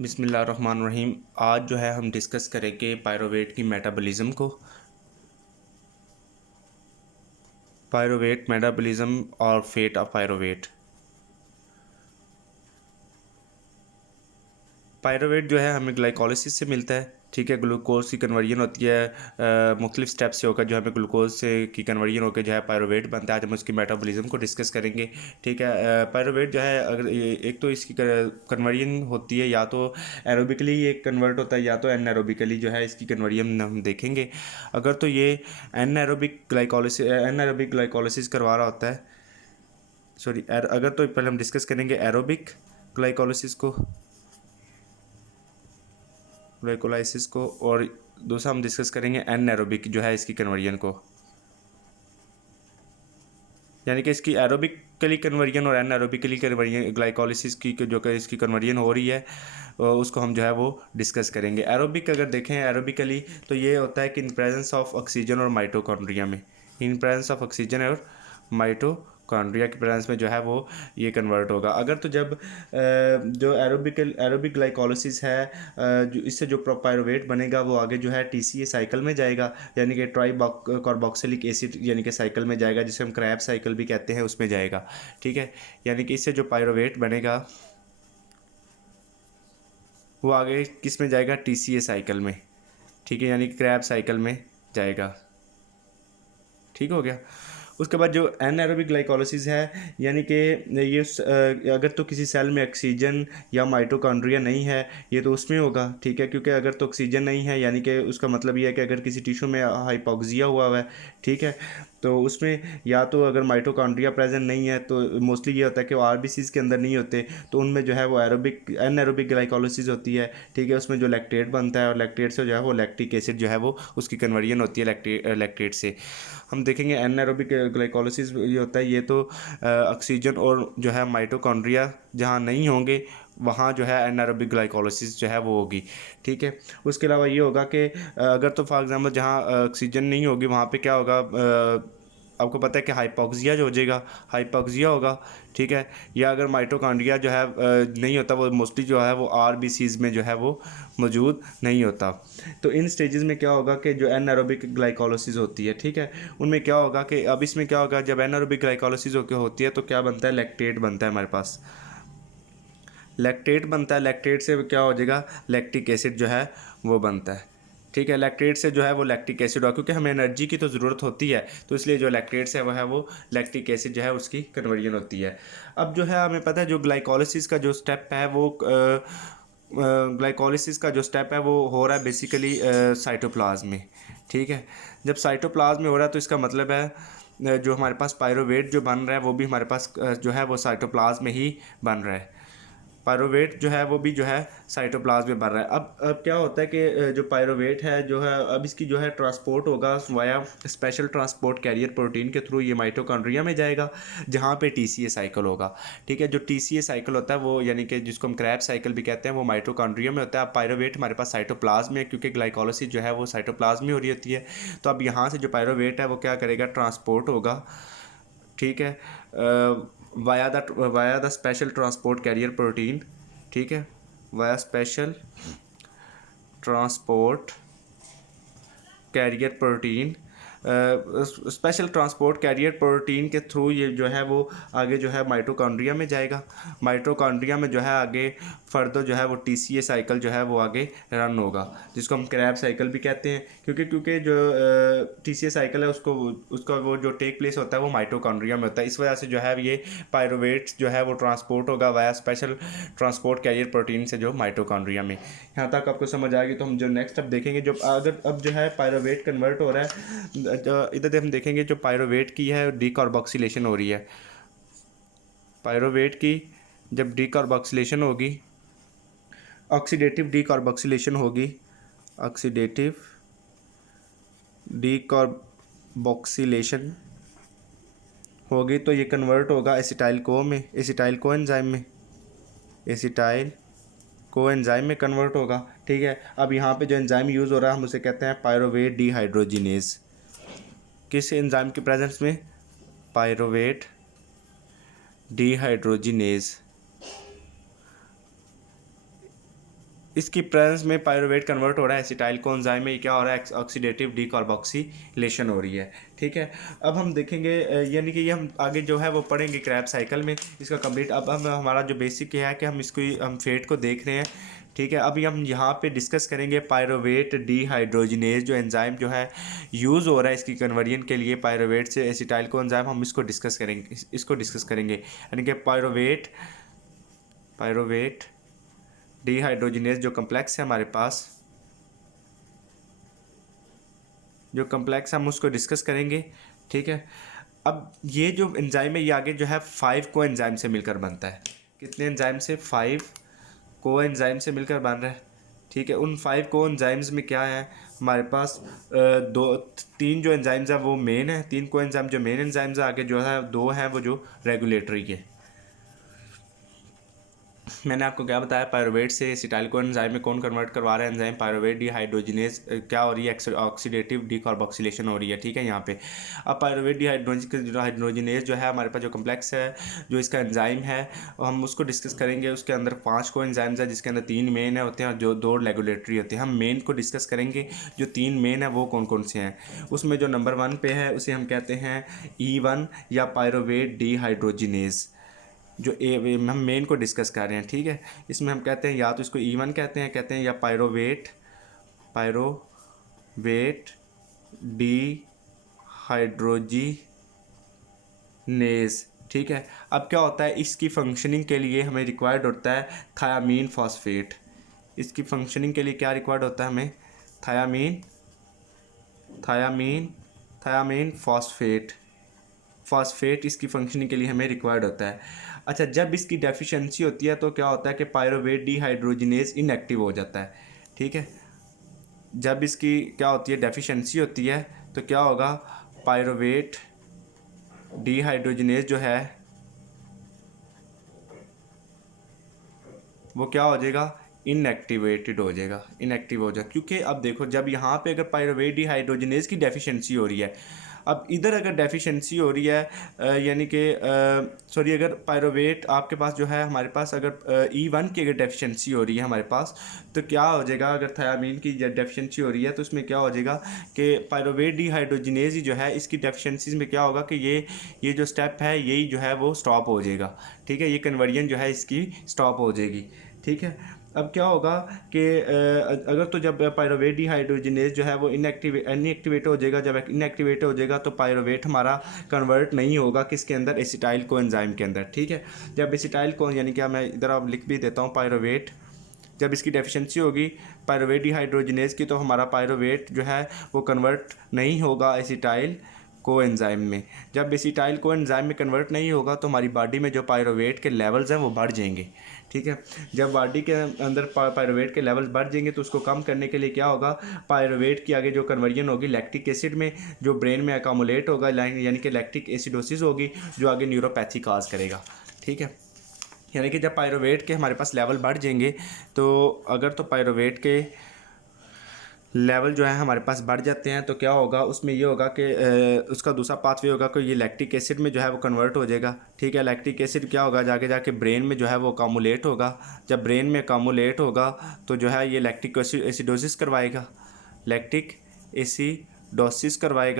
बिस्मिल्लाहिर्रहमानिर्रहीम। आज जो है हम डिस्कस करेंगे पायरोवेट की मेटाबॉलिज्म को। पायरोवेट मेटाबॉलिज्म और फेट ऑफ पायरोवेट। पायरोवेट जो है हमें ग्लाइकोलिसिस से मिलता है, ठीक है। ग्लूकोज की कन्वर्जन होती है मुख्तलिफ स्टेप से होकर, जो हमें ग्लूकोज से की कन्वर्जन होकर जो है पायरोवेट बनता है। आज हम उसकी मेटाबॉलिज्म को डिस्कस करेंगे, ठीक है। पायरोवेट जो है अगर एक तो इसकी कन्वर्जन होती है, या तो एरोबिकली ये कन्वर्ट होता है या तो एनारोबिकली जो है इसकी कन्वर्जन हम देखेंगे। अगर तो ये एनारोबिक ग्लाइकोलिसिस करवा रहा होता है, सॉरी अगर तो पहले हम डिस्कस करेंगे एरोबिक ग्लाइकोलिसिस को, ग्लाइकोलाइसिस को, और दूसरा हम डिस्कस करेंगे एनारोबिक जो है इसकी कन्वर्जन को, यानी कि इसकी एरोबिकली कन्वर्जन और एनारोबिकली कन्वर्जन ग्लाइकोलिसिस की जो कि इसकी कन्वर्जन हो रही है उसको हम जो है वो डिस्कस करेंगे। एरोबिक अगर देखें एरोबिकली तो ये होता है कि इन प्रेजेंस ऑफ ऑक्सीजन और माइटोकॉन्ड्रिया में, इन प्रेजेंस ऑफ ऑक्सीजन और माइटोकॉन्ड्रिया के प्रेजेंस में जो है वो ये कन्वर्ट होगा। अगर तो जब जो एरोबिक ग्लाइकोलिसिस है जो इससे जो पायरोवेट बनेगा वो आगे जो है टीसीए साइकिल में जाएगा, यानी कि ट्राई कार्बोक्सिलिक एसिड यानी कि साइकिल में जाएगा, जिसे हम क्रैब साइकिल भी कहते हैं, उसमें जाएगा, ठीक है। यानी कि इससे जो पायरोवेट बनेगा वो आगे किस में जाएगा, टीसीए साइकिल में, ठीक है, यानी कि क्रैब साइकिल में जाएगा। ठीक हो गया। उसके बाद जो एनाएरोबिक ग्लाइकोलिसिस है, यानी कि ये अगर तो किसी सेल में ऑक्सीजन या माइटोकॉन्ड्रिया नहीं है, ये तो उसमें होगा, ठीक है। क्योंकि अगर तो ऑक्सीजन नहीं है यानी कि उसका मतलब ये है कि अगर किसी टिश्यू में हाइपोक्सिया हुआ है, ठीक है, तो उसमें या तो अगर माइटोकॉन्ड्रिया प्रेजेंट नहीं है तो मोस्टली ये होता है कि वो आरबीसीज के अंदर नहीं होते, तो उनमें जो है वो एनाएरोबिक ग्लाइकोलिसिस होती है, ठीक है। उसमें जो लैक्टेट बनता है और लैक्टेट से जो है वो लैक्टिक एसिड जो है वो उसकी कन्वर्जन होती है लैक्टेट से। हम देखेंगे एनाएरोबिक ग्लाइकोलिसिस ये होता है, ये तो ऑक्सीजन और जो है माइटोकॉन्ड्रिया जहाँ नहीं होंगे वहाँ जो है एनाएरोबिक ग्लाइकोलिसिस जो है वो होगी, ठीक है। उसके अलावा ये होगा कि अगर तो फॉर एग्जांपल जहाँ ऑक्सीजन नहीं होगी वहाँ पे क्या होगा, आपको पता है कि हाइपोक्सिया जो हो जाएगा, हाइपोक्सिया होगा, ठीक है। या अगर माइटोकॉन्ड्रिया जो है नहीं होता, वो मोस्टली जो है वो आरबीसीज में जो है वो मौजूद नहीं होता। तो इन स्टेजेस में क्या होगा कि जो एनाएरोबिक ग्लाइकोलिसिस होती है, ठीक है, उनमें क्या होगा कि अब इसमें क्या होगा, जब एनाएरोबिक ग्लाइकोलिसिस होती है तो क्या बनता है, लैक्टेट बनता है हमारे पास, लैक्टेट बनता है। लैक्टेट से क्या हो जाएगा, लैक्टिक एसिड जो है वो बनता है, ठीक है। लैक्टेट से जो है वो लैक्टिक एसिड हुआ, क्योंकि हमें एनर्जी की तो ज़रूरत होती है, तो इसलिए जो लैक्टेट है वो है वो लैक्टिक एसिड जो है उसकी कन्वर्जन होती है। अब जो है हमें पता है जो ग्लाइकोलिसिस का जो स्टेप है वो ग्लाइकोलिसिस का जो स्टेप है वो हो रहा है बेसिकली साइटोप्लाज्म में, ठीक है। जब साइटोप्लाज्म में हो रहा है तो इसका मतलब है जो हमारे पास पायरोवेट जो बन रहा है वो भी हमारे पास जो है वो साइटोप्लाज्म में ही बन रहा है। पायरोवेट जो है वो भी जो है साइटोप्लाज्म में बन रहा है। अब क्या होता है कि जो पायरोवेट है जो है अब इसकी जो है ट्रांसपोर्ट होगा via special transport carrier protein के थ्रू, ये माइटोकॉन्ड्रिया में जाएगा जहाँ पे टीसीए साइकिल होगा, ठीक है। जो टीसीए साइकिल होता है वो यानी कि जिसको हम क्रैब साइकिल भी कहते हैं वो माइटोकॉन्ड्रिया में होता है। अब पायरोवेट हमारे पास साइटोप्लाज्म में है, क्योंकि ग्लाइकोलिसिस जो है वो साइटोप्लाज्म में हो रही होती है। तो अब यहाँ से जो पायरोवेट है वो क्या करेगा, ट्रांसपोर्ट होगा, ठीक है, via the special transport carrier protein, ठीक है, via special transport carrier protein, special transport carrier protein के थ्रू ये जो है वो आगे जो है माइटोकॉन्ड्रिया में जाएगा। माइटोकॉन्ड्रिया में जो है आगे फर्दर जो है वो टीसीए साइकिल जो है वो आगे रन होगा, जिसको हम क्रैब साइकिल भी कहते हैं, क्योंकि जो टीसीए साइकिल है उसको उसका वो जो टेक प्लेस होता है वो माइटोकॉन्ड्रिया में होता है। इस वजह से जो है ये पायरोवेट जो है वो ट्रांसपोर्ट होगा via special transport carrier protein से जो माइटोकॉन्ड्रिया में। यहाँ तक आपको समझ आ गई। तो हम जो नेक्स्ट अब देखेंगे, जो अगर अब जो है पायरोवेट कन्वर्ट हो रहा है, इधर हम देखेंगे जो पायरोवेट की है डीकार्बोक्सिलेशन हो रही है। पायरोवेट की जब डीकार्बोक्सिलेशन होगी, ऑक्सीडेटिव डीकार्बोक्सिलेशन होगी, ऑक्सीडेटिव डीकार्बोक्सिलेशन होगी तो ये कन्वर्ट होगा एसिटाइल को में, एसिटाइल को एंजाइम में, एसिटाइल को एंजाइम में कन्वर्ट होगा, ठीक है। अब यहाँ पे जो एंजाइम यूज़ हो रहा है हम उसे कहते हैं पायरोवेट डिहाइड्रोजिनेज। किस एंजाइम के प्रेजेंस में, पायरोवेट डिहाइड्रोजिनेज, इसकी प्रेजेंस में पायरुवेट कन्वर्ट हो रहा है एसिटाइल कोएंजाइम में, क्या हो रहा है, ऑक्सीडेटिव डीकार्बोक्सिलेशन हो रही है। ठीक है, अब हम देखेंगे यानी कि ये हम आगे जो है वो पढ़ेंगे क्रैब्स साइकिल में इसका कंप्लीट। अब हम हमारा जो बेसिक है कि हम इसको हम फेट को देख रहे हैं। ठीक है, अभी हम यहाँ पे डिस्कस करेंगे पायरुवेट डिहाइड्रोजिनेज जो एंजाइम जो है यूज़ हो रहा है इसकी कन्वर्जन के लिए पायरुवेट से एसिटाइल कोएंजाइम, हम इसको डिस्कस करेंगे यानी कि पायरुवेट डिहाइड्रोजिनेज जो कम्प्लेक्स है हमारे पास, जो कम्प्लेक्स हम उसको डिस्कस करेंगे। ठीक है, अब ये जो एंजाइम है ये आगे जो है 5 को एंजाइम से मिलकर बनता है। कितने एंजाइम से? 5 को एंजाइम से मिलकर बन रहा है। ठीक है, उन 5 को एंजाइम्स में क्या है हमारे पास, 3 जो एंजाइम्स हैं वो मेन है, 3 को एंजाइम जो मेन एंजाइम्स है, आगे जो है 2 हैं वो जो रेगुलेटरी है। मैंने आपको क्या बताया, पायरुवेट से एसिटाइल को एंजाइम में कौन कन्वर्ट करवा रहा है, एंजाइम पायरुवेट डिहाइड्रोजिनेज क्या हो रही है, ऑक्सीडेटिव डीकार्बोक्सिलेशन हो रही है। ठीक है, यहाँ पे अब पायरुवेट डिहाइड्रोजिनेज जो है हमारे पास जो कम्प्लेक्स है जो इसका एंजाइम है हम उसको डिस्कस करेंगे। उसके अंदर 5 को एंजाइम्स है जिसके अंदर 3 मेन है होते हैं और जो 2 रेगुलेटरी होते हैं। हम मेन को डिस्कस करेंगे, जो 3 मेन है वो कौन कौन से हैं। उसमें जो नंबर 1 पे है उसे हम कहते हैं E1 या पायरुवेट डिहाइड्रोजिनेज, जो हम मेन को डिस्कस कर रहे हैं। ठीक है, इसमें हम कहते हैं या तो इसको E1 कहते हैं या पायरुवेट डिहाइड्रोजिनेज। ठीक है, अब क्या होता है, इसकी फंक्शनिंग के लिए हमें रिक्वायर्ड होता है थायामीन फॉस्फेट। इसकी फंक्शनिंग के लिए क्या रिक्वायर्ड होता है हमें, थायामीन फॉस्फेट इसकी फंक्शनिंग के लिए हमें रिक्वायर्ड होता है। अच्छा, जब इसकी डेफिशिएंसी होती है तो क्या होता है कि पायरुवेट डिहाइड्रोजिनेज इनएक्टिव हो जाता है। ठीक है, जब इसकी क्या होती है, डेफिशिएंसी होती है तो क्या होगा, पायरुवेट डिहाइड्रोजिनेज जो है वो क्या हो जाएगा, इनएक्टिव हो जाएगा। क्योंकि अब देखो, जब यहाँ पे अगर पायरुवेट डिहाइड्रोजिनेज की डेफिशिएंसी हो रही है, अब इधर अगर डेफिशिएंसी हो रही है यानी कि सॉरी, अगर पायरुवेट आपके पास जो है हमारे पास अगर E1 की अगर डेफिशिएंसी हो रही है हमारे पास, तो क्या हो जाएगा, अगर थायामीन की डेफिशिएंसी हो रही है तो उसमें क्या हो जाएगा कि पायरुवेट डिहाइड्रोजिनेज ही जो है इसकी डेफिशिएंसीज में क्या होगा कि ये जो स्टेप है यही जो है वो स्टॉप हो जाएगा। ठीक है, ये कन्वर्जन जो है इसकी स्टॉप हो जाएगी। ठीक है, अब क्या होगा कि अगर तो जब पायरुवेट डिहाइड्रोजिनेज जो है वो इनएक्टिवेट हो जाएगा, जब इनएक्टिवेट हो जाएगा तो पायरुवेट हमारा कन्वर्ट नहीं होगा किसके अंदर, एसिटाइल कोएंजाइम के अंदर। ठीक है, जब एसिटाइल को यानी कि मैं इधर आप लिख भी देता हूँ, पायरुवेट जब इसकी डेफिशिएंसी होगी पायरुवेट डिहाइड्रोजिनेज की तो हमारा पायरुवेट जो है वो कन्वर्ट नहीं होगा एसिटाइल कोएंजाइम में। जब एसिटाइल कोएंजाइम में कन्वर्ट नहीं होगा तो हमारी बॉडी में जो पायरुवेट के लेवल्स हैं वो बढ़ जाएंगे। ठीक है, जब बॉडी के अंदर पायरुवेट के लेवल्स बढ़ जाएंगे तो उसको कम करने के लिए क्या होगा, पायरुवेट की आगे जो कन्वर्जन होगी लैक्टिक एसिड में, जो ब्रेन में अकामुलेट होगा यानी कि लैक्टिक एसिडोसिस होगी, जो आगे न्यूरोपैथी काज करेगा। ठीक है, यानी कि जब पायरुवेट के हमारे पास लेवल बढ़ जाएंगे तो अगर तो पायरुवेट के लेवल जो है हमारे पास बढ़ जाते हैं तो क्या होगा, उसमें ये होगा कि उसका दूसरा पाथवे होगा कि ये लैक्टिक एसिड में जो है वो कन्वर्ट हो जाएगा। ठीक है, लैक्टिक एसिड क्या होगा, जाके ब्रेन में जो है वो अकामुलेट होगा। जब ब्रेन में अकामुलेट होगा तो जो है ये लैक्टिक एसिडोसिस करवाएगा,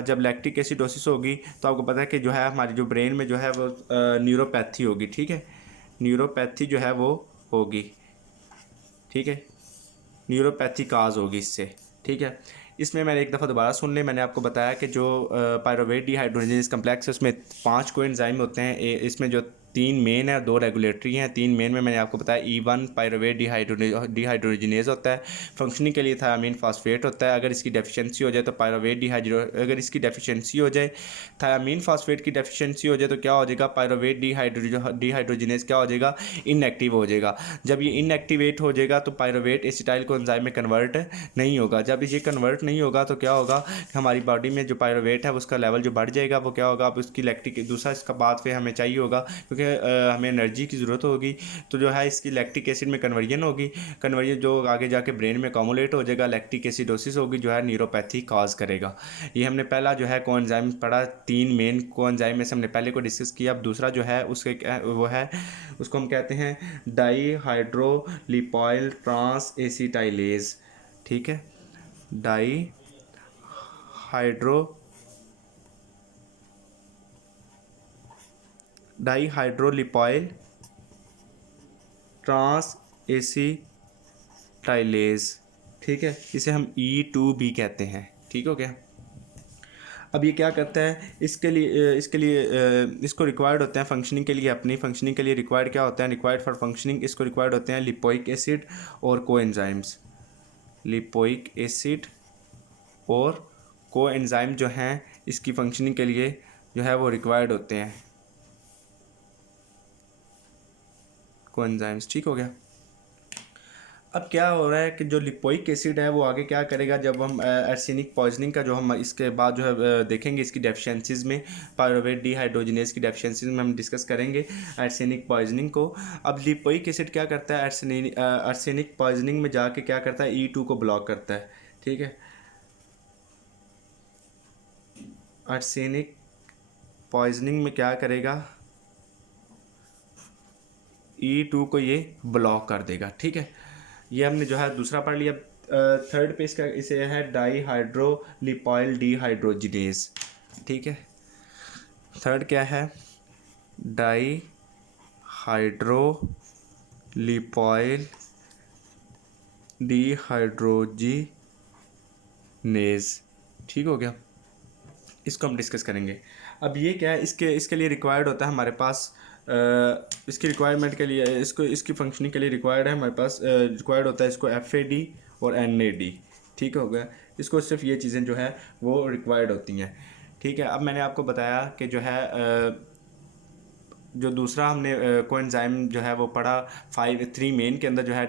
जब लैक्टिक एसिडोसिस होगी तो आपको पता है कि जो है हमारी जो ब्रेन में जो है वो न्यूरोपैथी होगी। ठीक है, न्यूरोपैथी जो है वो होगी। ठीक है, न्यूरोपैथी काज होगी इससे। ठीक है, इसमें मैंने एक दफ़ा दोबारा सुन लें, मैंने आपको बताया कि जो पायरुवेट डिहाइड्रोजिनेज कम्प्लेक्स है उसमें 5 कोएंजाइम होते हैं। इसमें जो 3 मेन है 2 रेगुलेटरी हैं। 3 मेन में मैंने आपको बताया E1 पायरुवेट डिहाइड्रोजिनेज होता है, फंक्शनिंग के लिए थायामीन फॉस्फेट होता है। अगर इसकी डेफिशिएंसी हो जाए तो अगर इसकी डेफिशिएंसी हो जाए, थायामीन फॉस्फेट की डेफिशिएंसी हो जाए तो क्या हो जाएगा, पायरुवेट डिहाइड्रोजिनेज क्या हो जाएगा, इनएक्टिव हो जाएगा। जब ये इनएक्टिवेट हो जाएगा तो पायरुवेट एसिटाइल कोएंजाइम में कन्वर्ट नहीं होगा। जब ये कन्वर्ट नहीं होगा तो क्या होगा, हमारी बॉडी में जो पायरुवेट है उसका लेवल जो बढ़ जाएगा वो क्या होगा, अब उसकी लैक्टिक दूसरा इसका पाथवे हमें चाहिए होगा, क्योंकि क्योंकि हमें एनर्जी की ज़रूरत होगी, तो जो है इसकी लैक्टिक एसिड में कन्वर्जन होगी, कन्वर्जन जो आगे जाके ब्रेन में अकोमोलेट हो जाएगा, लैक्टिक एसिडोसिस होगी जो है न्यूरोपैथी काज करेगा। ये हमने पहला जो है कोएंजाइम पढ़ा, 3 मेन कोएंजाइम में से हमने पहले को डिस्कस किया। अब दूसरा जो है उसके वो है, उसको हम कहते हैं डाईहाइड्रोलिपाइल ट्रांस एसिटाइलेज। ठीक है, डाईहाइड्रोलिपाइल ट्रांस एसिटाइलेज। ठीक है, इसे हम E2B कहते हैं। ठीक हो गया। अब ये क्या करता है, इसके लिए इसको रिक्वायर्ड होते हैं फंक्शनिंग के लिए, अपनी फंक्शनिंग के लिए रिक्वायर्ड क्या होता है, रिक्वायर्ड फॉर फंक्शनिंग इसको रिक्वायर्ड होते हैं लिपोइक एसिड और कोएंजाइम्स। लिपोइक एसिड और कोएंजाइम जो हैं इसकी फंक्शनिंग के लिए जो है वो रिक्वायर्ड होते हैं कोएंजाइम्स। ठीक हो गया। अब क्या हो रहा है कि जो लिपोइक एसिड है वो आगे क्या करेगा, जब हम आर्सेनिक पॉइजनिंग का जो हम इसके बाद जो है देखेंगे इसकी डेफिशिएंसीज में, पायरुवेट डिहाइड्रोजिनेज की डेफिशिएंसीज में हम डिस्कस करेंगे आर्सेनिक पॉइजनिंग को। अब लिपोइक एसिड क्या करता है, आर्सेनिक पॉइजनिंग में जाके क्या करता है, E2 को ब्लॉक करता है। ठीक है, आर्सेनिक पॉइजनिंग में क्या करेगा, E2 को ये ब्लॉक कर देगा। ठीक है, ये हमने जो है दूसरा पढ़ लिया। थर्ड पे इसका इसे है डाईहाइड्रोलिपाइल डिहाइड्रोजिनेज। ठीक है, थर्ड क्या है, डाईहाइड्रोलिपाइल डिहाइड्रोजिनेज। ठीक हो गया, इसको हम डिस्कस करेंगे। अब ये क्या है, इसके लिए रिक्वायर्ड होता है हमारे पास इसकी रिक्वायरमेंट के लिए, इसकी फंक्शनिंग के लिए रिक्वायर्ड है हमारे पास, रिक्वायर्ड होता है इसको FAD और NAD। ठीक हो गया, इसको सिर्फ ये चीज़ें जो है वो रिक्वायर्ड होती हैं। ठीक है, अब मैंने आपको बताया कि जो है जो दूसरा हमने कोएंजाइम जो है वो पढ़ा 3 मेन के अंदर जो है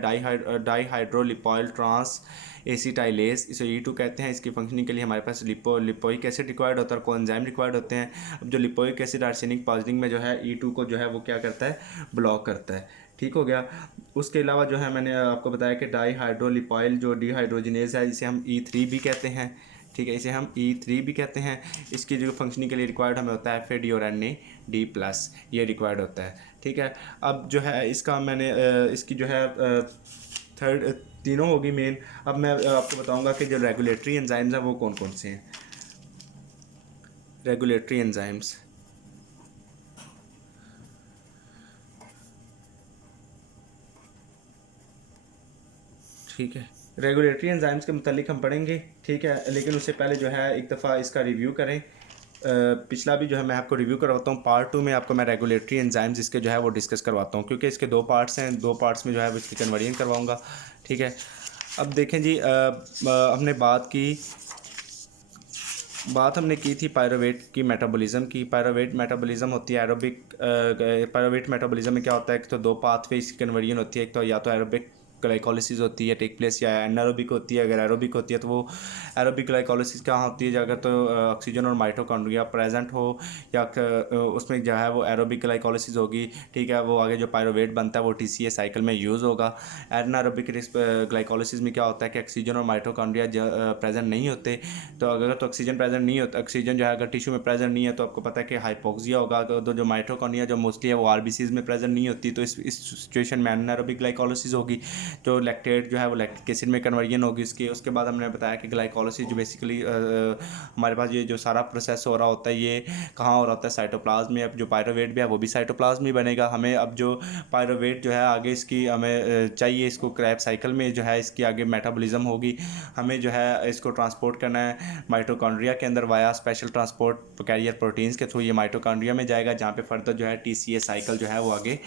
डाईहाइड्रोलिपाइल ट्रांस एसिटाइलेज, इसे E2 कहते हैं। इसकी फंक्शनिंग के लिए हमारे पास लिपोइक एसिड रिक्वायर्ड होता है और कोएंजाइम रिक्वायर्ड होते हैं। अब जो लिपोइक एसिड आर्सेनिक पॉइजनिंग में जो है E2 को जो है वो क्या करता है, ब्लॉक करता है। ठीक हो गया। उसके अलावा जो है मैंने आपको बताया कि डाईहाइड्रोलिपाइल जो डिहाइड्रोजिनेज है इसे हम E3 भी कहते हैं। ठीक है, इसे हम E3 भी कहते हैं। इसकी जो फंक्शनिंग के लिए रिक्वायर्ड हमें होता है FAD और NAD+, ये रिक्वायर्ड होता है। ठीक है, अब जो है इसका मैंने इसकी जो है थर्ड तीनों होगी मेन। अब मैं आपको बताऊंगा कि जो रेगुलेटरी एंजाइम्स हैं वो कौन कौन से हैं। रेगुलेटरी एंजाइम्स, ठीक है, रेगुलेटरी एंजाइम्स के मुतालिक हम पढ़ेंगे। ठीक है, लेकिन उससे पहले जो है एक दफ़ा इसका रिव्यू करें। पिछला भी जो है मैं आपको रिव्यू करवाता हूँ। पार्ट 2 में आपको मैं रेगुलेटरी एंजाइम्स इसके जो है वो डिस्कस करवाता हूँ, क्योंकि इसके 2 पार्ट्स हैं, 2 पार्ट्स में जो है वो इसकी कन्वर्जन करवाऊँगा। ठीक है, अब देखें जी, हमने बात हमने की थी पायरुवेट की मेटाबॉलिज्म की। पायरुवेट मेटाबॉलिज्म होती है एरोबिक। पायरुवेट मेटाबॉलिज्म में क्या होता है, एक तो 2 पाथवे इसकी कन्वर्जन होती है, एक तो या तो एरोबिक ग्लाइकोलिसिस होती है टेक प्लेस, या एनारोबिक होती है। अगर एरोबिक होती है तो वो एरोबिक ग्लाइकोलिसिस कहाँ होती है, अगर तो ऑक्सीजन और माइटोकॉन्ड्रिया प्रेजेंट हो, या उसमें जो है वो एरोबिक ग्लाइकोलिसिस होगी। ठीक है, वो आगे जो पायरुवेट बनता है वो TCA साइकिल में यूज़ होगा। एनारोबिक ग्लाइकोलिसिस में क्या होता है कि ऑक्सीजन और माइटोकॉन्ड्रिया प्रेजेंट नहीं होते। तो अगर तो ऑक्सीजन प्रेजेंट नहीं होता, ऑक्सीजन जो है अगर टिश्यू में प्रेजेंट नहीं है तो आपको पता है कि हाइपोक्सिया होगा। तो जो माइटोकॉन्ड्रिया जो मोस्टली है वो RBCs में प्रेजेंट नहीं होती, तो इस सिचुएशन में एनारोबिक ग्लाइकोलिसिस होगी। जो लैक्टेट जो है वो लैक्टिक एसिड में कन्वर्जन होगी इसकी। उसके बाद हमने बताया कि ग्लाइकोलिसिस जो बेसिकली हमारे पास ये जो सारा प्रोसेस हो रहा होता है ये कहाँ हो रहा होता है, साइटोप्लाज्म में। अब जो पायरुवेट भी है वो भी साइटोप्लाज्म ही बनेगा। हमें अब जो पायरुवेट जो है आगे इसकी हमें चाहिए, इसको क्रैब साइकिल में जो है इसकी आगे मेटाबॉलिज्म होगी। हमें जो है इसको ट्रांसपोर्ट करना है माइटोकॉन्ड्रिया के अंदर via special transport carrier proteins के थ्रू। ये माइटोकॉन्ड्रिया में जाएगा, जहाँ पे फर्दर जो है TCA साइकिल जो है वो आगे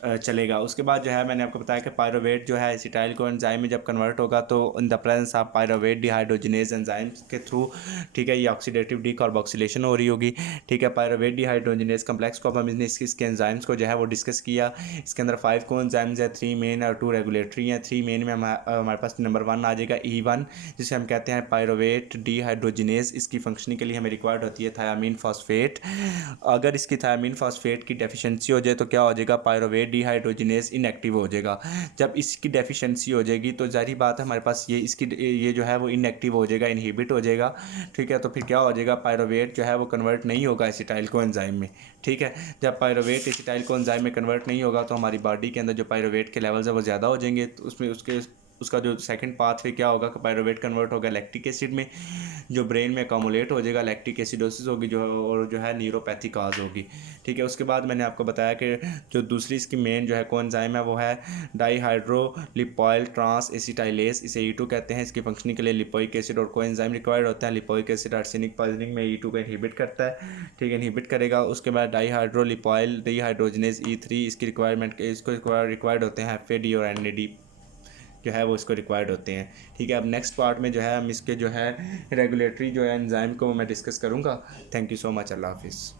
चलेगा। उसके बाद जो है मैंने आपको बताया कि पायरोवेट जो है एसिटाइल को एंजाइम में जब कन्वर्ट होगा तो in the presence of pyruvate dehydrogenase enzyme के थ्रू, ठीक है, ये ऑक्सीडेटिव डीकार्बोक्सिलेशन हो रही होगी। ठीक है, पायरोवेट डिहाइड्रोजिनेज कम्प्लेक्स को अब हमने इसके एंजाइम्स को जो है वो डिस्कस किया। इसके अंदर 5 को एंजाइम्स है, 3 मेन और 2 रेगुलेटरी हैं। 3 मेन में हमारे पास नंबर 1 आ जाएगा E1, जिसे हम कहते हैं पायरोवेट डिहाइड्रोजिनेज। इसकी फंक्शनिंग के लिए हमें रिक्वायर्ड होती है थायामीन फॉस्फेट। अगर इसकी थायामीन फॉस्फेट की डेफिशिएंसी हो जाए तो क्या हो जाएगा, पायरोवेट डिहाइड्रोजिनेज इनएक्टिव हो जाएगा। जब इसकी डेफिशिएंसी हो जाएगी तो जाहिर बात है हमारे पास ये जो है वो इनएक्टिव हो जाएगा, इनहिबिट हो जाएगा। ठीक है, तो फिर क्या हो जाएगा, पायरोवेट जो है वो कन्वर्ट नहीं होगा एसिटाइल को एंजाइम में। ठीक है, जब पायरोवेट एसिटाइल को एंजाइम में कन्वर्ट नहीं होगा तो हमारी बॉडी के अंदर जो पायरोवेट के लेवल्स है वो ज़्यादा हो जाएंगे। तो उसका जो सेकंड पाथवे क्या होगा कि पायरोवेट कन्वर्ट होगा लैक्टिक एसिड में, जो ब्रेन में अकोमुलेट हो जाएगा, लैक्टिक एसिडोसिस होगी जो, और जो है न्यूरोपैथी काज होगी। ठीक है, उसके बाद मैंने आपको बताया कि जो दूसरी इसकी मेन जो है कोएंजाइम है वो है डाईहाइड्रोलिपोइल ट्रांस एसिटाइलेज, इसे E2 कहते हैं। इसकी फंक्शनिंग के लिए लिपोइक एसिड और कोएंजाइम रिक्वायर्ड होता है। लिपोइक एसिड आर्सेनिक पॉइजनिंग में E2 को इनहिबिट करता है। ठीक है, इनहिबिट करेगा। उसके बाद डाईहाइड्रोलिपोइल डिहाइड्रोजनेज E3, इसकी रिक्वायर्ड होते हैं FAD और NAD जो है वो इसको रिक्वायर्ड होते हैं। ठीक है, अब नेक्स्ट पार्ट में जो है हम इसके जो है रेगुलेटरी जो है एंजाइम को मैं डिस्कस करूँगा। Thank you so much. अल्लाह हाफिज़।